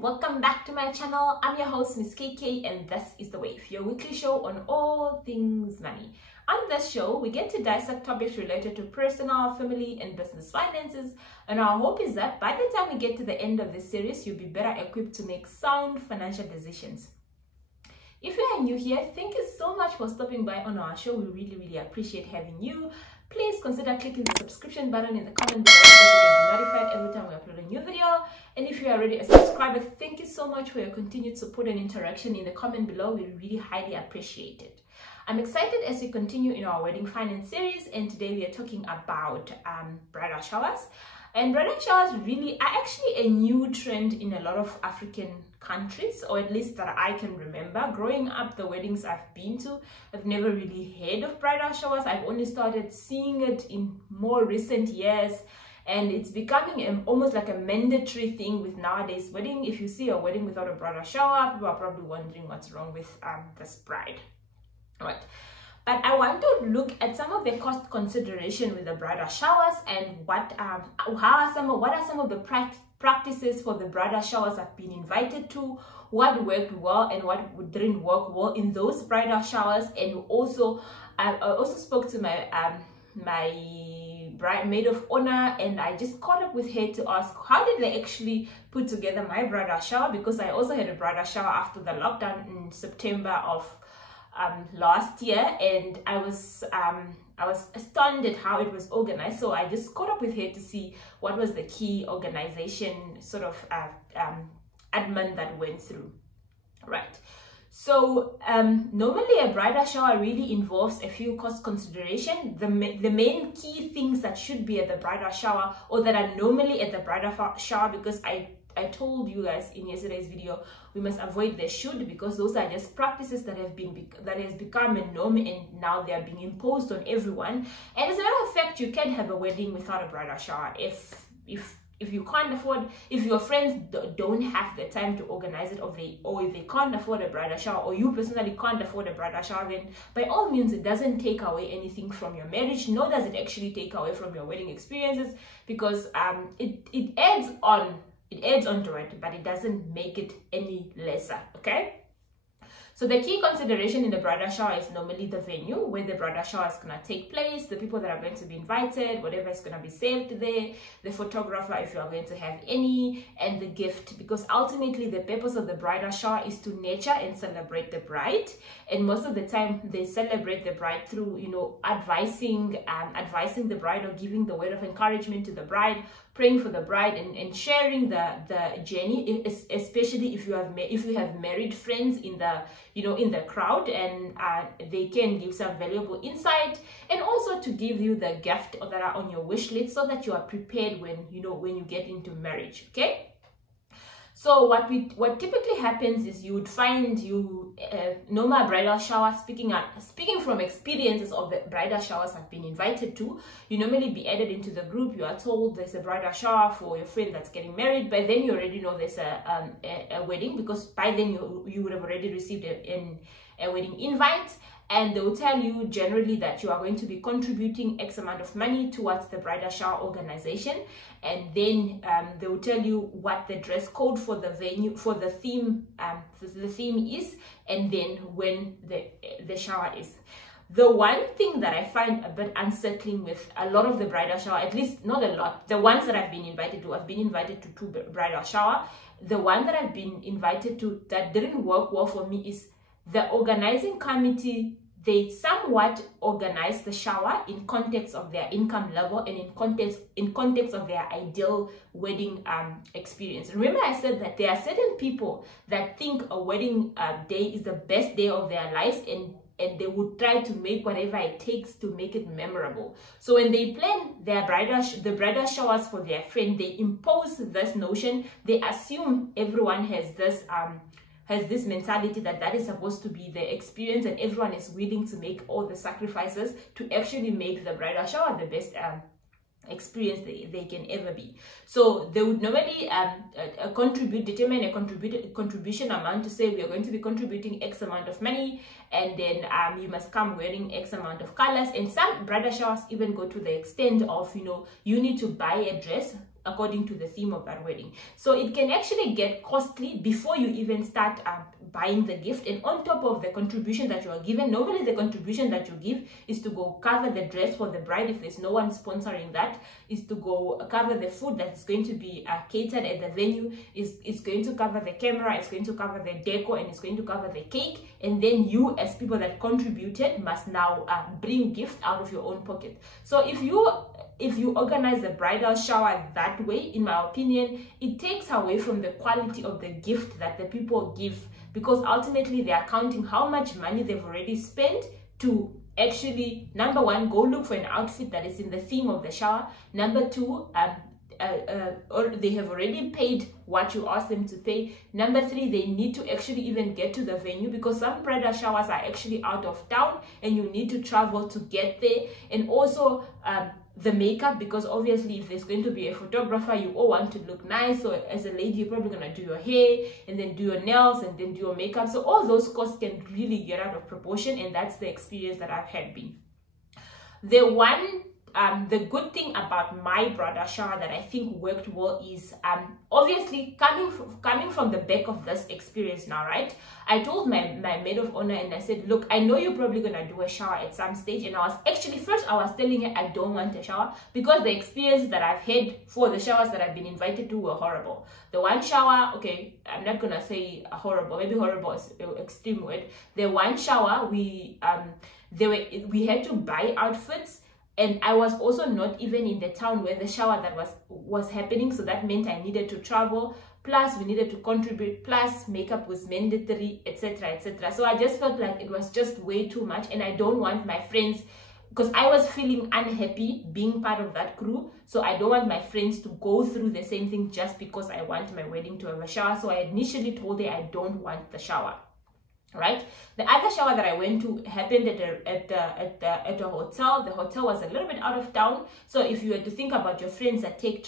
welcome back to my channel. I'm your host Miss KK and this is The Wave, your weekly show on all things money. On this show, we get to dissect topics related to personal, family and business finances, and our hope is that by the time we get to the end of this series, you'll be better equipped to make sound financial decisions. If you are new here, thank you so much for stopping by on our show. We really appreciate having you. Please consider clicking the subscription button in the comment below so that you can be notified every time we upload a new video. And if you are already a subscriber, thank you so much for your continued support and interaction in the comment below. We really highly appreciate it. I'm excited as we continue in our wedding finance series, and today we are talking about bridal showers. And bridal showers really are actually a new trend in a lot of African countries, or at least that I can remember. Growing up, the weddings I've been to, I've never really heard of bridal showers. I've only started seeing it in more recent years, and it's becoming almost like a mandatory thing with nowadays wedding. If you see a wedding without a bridal shower, people are probably wondering what's wrong with this bride. Right. But I want to look at some of the cost consideration with the bridal showers and what are some of the practices for the bridal showers I've been invited to, what worked well and what didn't work well in those bridal showers. And also I also spoke to my my maid of honor, and I just caught up with her to ask how did they actually put together my bridal shower, because I also had a bridal shower after the lockdown in September of last year, and I was stunned at how it was organized. So I just caught up with her to see what was the key organization sort of admin that went through. Right. So normally a bridal shower really involves a few cost consideration. The main key things that should be at the bridal shower, or that are normally at the bridal shower, because I told you guys in yesterday's video, we must avoid the should, because those are just practices that has become a norm, and now they are being imposed on everyone. And as a matter of fact, you can't have a wedding without a bridal shower. If you can't afford, if your friends don't have the time to organize it, or if they can't afford a bridal shower, or you personally can't afford a bridal shower, then by all means it doesn't take away anything from your marriage, nor does it actually take away from your wedding experiences, because it adds on to it, but it doesn't make it any lesser. Okay, so the key consideration in the bridal shower is normally the venue where the bridal shower is going to take place, the people that are going to be invited, whatever is going to be served there, the photographer if you are going to have any, and the gift, because ultimately the purpose of the bridal shower is to nurture and celebrate the bride. And most of the time they celebrate the bride through, you know, advising the bride, or giving the word of encouragement to the bride, praying for the bride, and sharing the journey, especially if you have married friends in the crowd, and they can give some valuable insight, and also to give you the gift that are on your wish list, so that you are prepared when you get into marriage. Okay. So what typically happens is you would find normal bridal shower, speaking from experiences of the bridal showers I've been invited to, you normally be added into the group. You are told there's a bridal shower for your friend that's getting married. By then you already know there's a wedding, because by then you would have already received a wedding invite. And they will tell you generally that you are going to be contributing X amount of money towards the bridal shower organization. And then they will tell you what the dress code for the venue, for the theme is, and then when the shower is. The one thing that I find a bit unsettling with a lot of the bridal shower, at least not a lot, the ones that I've been invited to, I've been invited to 2 bridal shower. The one that I've been invited to that didn't work well for me is the organizing committee. They somewhat organize the shower in context of their income level, and in context of their ideal wedding experience. Remember, I said that there are certain people that think a wedding day is the best day of their lives, and they would try to make whatever it takes to make it memorable. So when they plan the bridal showers for their friend, they impose this notion. They assume everyone has this mentality that is supposed to be the experience, and everyone is willing to make all the sacrifices to actually make the bridal shower the best experience they can ever be. So they would normally determine a contribution amount to say we are going to be contributing X amount of money, and then you must come wearing X amount of colors. And some bridal showers even go to the extent of, you need to buy a dress according to the theme of that wedding. So it can actually get costly before you even start buying the gift. And on top of the contribution that you are given, normally the contribution that you give is to go cover the dress for the bride if there's no one sponsoring that, is to go cover the food that's going to be catered at the venue, is going to cover the camera, it's going to cover the decor, and it's going to cover the cake. And then you, as people that contributed, must now bring gift out of your own pocket. So if you organize the bridal shower that way, in my opinion, it takes away from the quality of the gift that the people give, because ultimately they are counting how much money they've already spent to actually, number one, go look for an outfit that is in the theme of the shower. Number two, or they have already paid what you asked them to pay. Number three, they need to actually even get to the venue, because some bridal showers are actually out of town and you need to travel to get there. And also the makeup, because obviously if there's going to be a photographer, you all want to look nice. So as a lady, you're probably going to do your hair and then do your nails and then do your makeup. So all those costs can really get out of proportion, and that's the experience that I've had been. The good thing about my bridal shower that I think worked well is obviously coming from the back of this experience now, right? I told my maid of honor, and I said, look, I know you're probably gonna do a shower at some stage. And I was telling her I don't want a shower, because the experiences that I've had for the showers that I've been invited to were horrible. The one shower, okay, I'm not gonna say horrible, maybe horrible is an extreme word. The one shower, we had to buy outfits. And I was also not even in the town where the shower that was happening. So that meant I needed to travel. Plus, we needed to contribute. Plus, makeup was mandatory, etc., etc. So I just felt like it was just way too much. And I don't want my friends, because I was feeling unhappy being part of that crew. So I don't want my friends to go through the same thing just because I want my wedding to have a shower. So I initially told her I don't want the shower. Right, the other shower that I went to happened at a hotel. The hotel was a little bit out of town, so if you were to think about your friends that take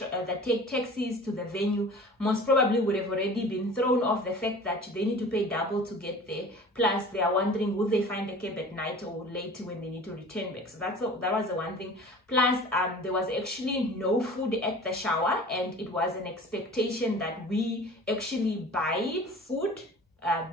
taxis to the venue, most probably would have already been thrown off the fact that they need to pay double to get there. Plus, they are wondering, will they find a cab at night or late when they need to return back? So that was the one thing. Plus, there was actually no food at the shower, and it was an expectation that we actually buy food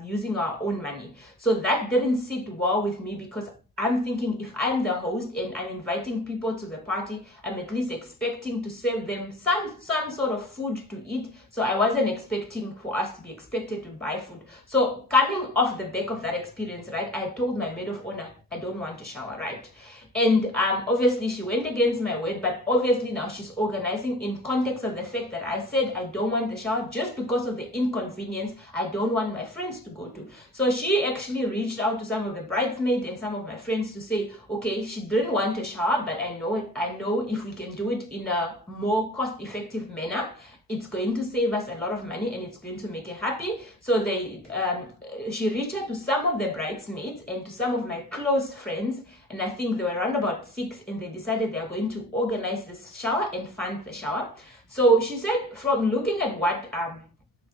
using our own money. So that didn't sit well with me, because I'm thinking, if I'm the host and I'm inviting people to the party, I'm at least expecting to serve them some sort of food to eat. So I wasn't expecting for us to be expected to buy food. So coming off the back of that experience, right, I told my maid of honor I don't want to shower, right? And obviously she went against my word, but obviously now she's organizing in context of the fact that I said I don't want the shower just because of the inconvenience I don't want my friends to go to. So she actually reached out to some of the bridesmaids and some of my friends to say, okay, she didn't want a shower, but I know if we can do it in a more cost-effective manner, it's going to save us a lot of money and it's going to make her happy. So she reached out to some of the bridesmaids and to some of my close friends, and I think they were around about 6, and they decided they are going to organize this shower and fund the shower. So she said, from looking at what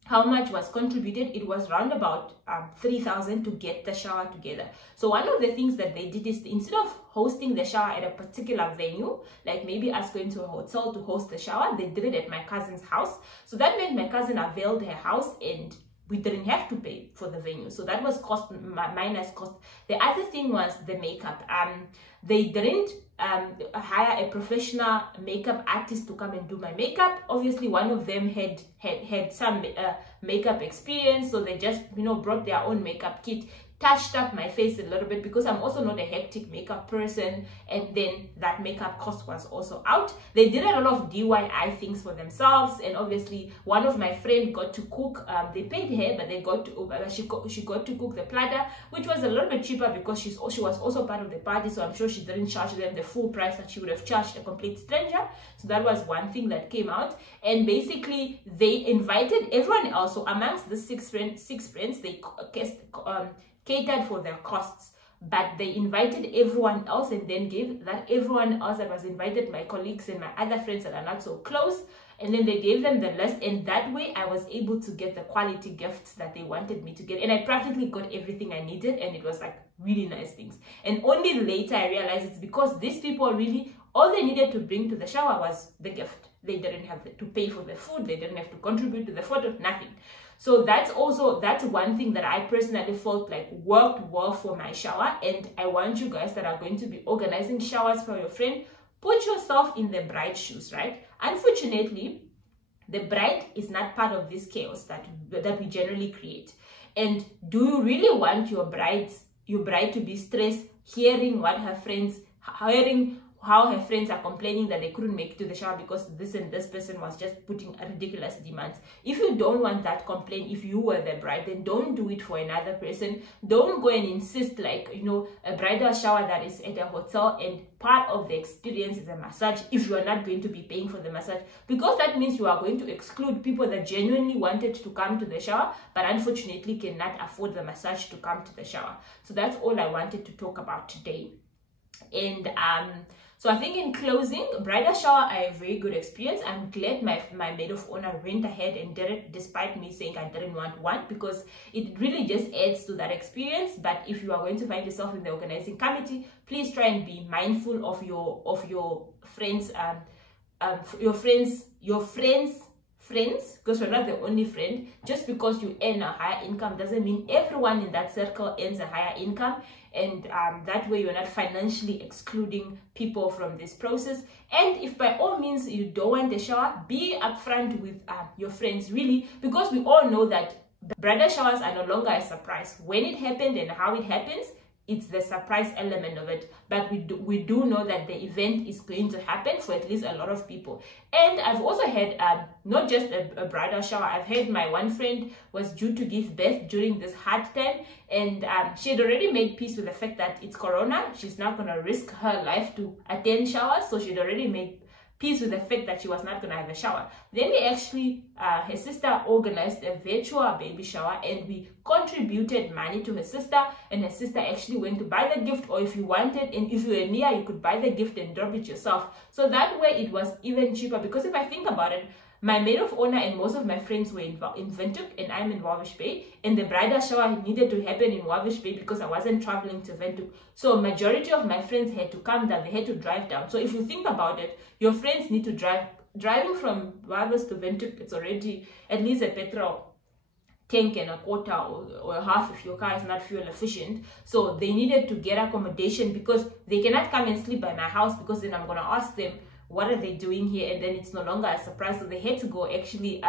how much was contributed, it was around about 3,000 to get the shower together. So one of the things that they did is, instead of hosting the shower at a particular venue, like maybe us going to a hotel to host the shower, they did it at my cousin's house. So that meant my cousin availed her house and we didn't have to pay for the venue. So that was cost minus cost. The other thing was the makeup. They didn't hire a professional makeup artist to come and do my makeup. Obviously, one of them had some makeup experience, so they just brought their own makeup kit, touched up my face a little bit, because I'm also not a hectic makeup person, and then that makeup cost was also out. They did a lot of DIY things for themselves, and obviously one of my friends got to cook. They paid her, but she got to cook the platter, which was a little bit cheaper because she was also part of the party, so I'm sure she didn't charge them the full price that she would have charged a complete stranger. So that was one thing that came out. And basically they invited everyone else. So amongst the six friends, they catered for their costs, but they invited everyone else and then gave that everyone else that was invited, my colleagues and my other friends that are not so close, and then they gave them the list, and that way I was able to get the quality gifts that they wanted me to get, and I practically got everything I needed, and it was like really nice things. And only later I realized it's because these people really, all they needed to bring to the shower was the gift. they didn't have to pay for the food, they didn't have to contribute to the photo, nothing. So that's one thing that I personally felt like worked well for my shower. And I want you guys that are going to be organizing showers for your friend, put yourself in the bride's shoes, right? Unfortunately, the bride is not part of this chaos that we generally create. And do you really want your bride to be stressed hearing how her friends are complaining that they couldn't make it to the shower because this and this person was just putting ridiculous demands? If you don't want that complaint, if you were the bride, then don't do it for another person. Don't go and insist like, you know, a bridal shower that is at a hotel and part of the experience is a massage if you are not going to be paying for the massage, because that means you are going to exclude people that genuinely wanted to come to the shower but unfortunately cannot afford the massage to come to the shower. So that's all I wanted to talk about today. And so I think in closing, bridal shower, I have a very good experience. I'm glad my maid of honor went ahead and did it despite me saying I didn't want one, because it really just adds to that experience. But if you are going to find yourself in the organizing committee, please try and be mindful of your friends, friends, because you're not the only friend. Just because you earn a higher income doesn't mean everyone in that circle earns a higher income, and that way you're not financially excluding people from this process. And if by all means you don't want a shower, be upfront with your friends, really, because we all know that bridal showers are no longer a surprise. When it happened and how it happens, it's the surprise element of it, but we do know that the event is going to happen for at least a lot of people. And I've also had not just a bridal shower. I've had my one friend was due to give birth during this hard time, and she had already made peace with the fact that it's corona. She's not going to risk her life to attend showers, so she'd already made peace with the fact that she was not going to have a shower. Then we actually, her sister organized a virtual baby shower, and we contributed money to her sister, and her sister actually went to buy the gift, or if you wanted, and if you were near, you could buy the gift and drop it yourself. So that way it was even cheaper, because if I think about it, my maid of honor and most of my friends were in Windhoek, and I'm in Walvis Bay, and the bridal shower needed to happen in Walvis Bay because I wasn't traveling to Windhoek. So majority of my friends had to come down, they had to drive down. So if you think about it, your friends need to drive. Driving from Walvis to Windhoek, it's already at least a petrol tank and a quarter or a half if your car is not fuel efficient. So they needed to get accommodation, because they cannot come and sleep by my house, because then I'm going to ask them, what are they doing here? And then it's no longer a surprise. So they had to go actually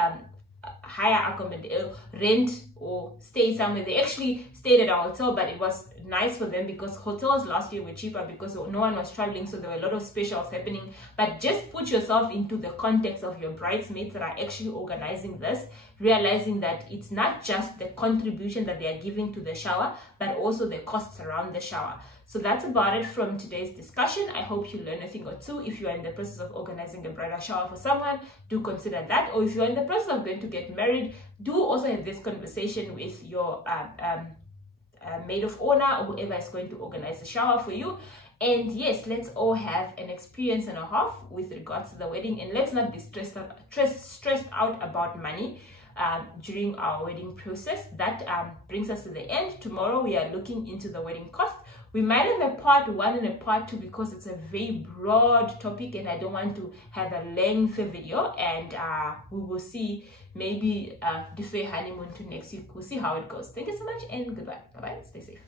hire accommodation, rent, or stay somewhere. They actually stayed at a hotel, but it was nice for them because hotels last year were cheaper because no one was traveling, so there were a lot of specials happening. But just put yourself into the context of your bridesmaids that are actually organizing this, realizing that it's not just the contribution that they are giving to the shower, but also the costs around the shower. So that's about it from today's discussion. I hope you learn a thing or two. If you are in the process of organizing a bridal shower for someone, do consider that. Or if you're in the process of going to get married, do also have this conversation with your maid of honor or whoever is going to organize the shower for you. And yes, let's all have an experience and a half with regards to the wedding, and let's not be stressed out about money during our wedding process. That brings us to the end. Tomorrow we are looking into the wedding cost. We might have a part 1 and a part 2 because it's a very broad topic and I don't want to have a lengthy video, and we will see, maybe defer honeymoon to next week. We'll see how it goes. Thank you so much and goodbye. Bye bye. Stay safe.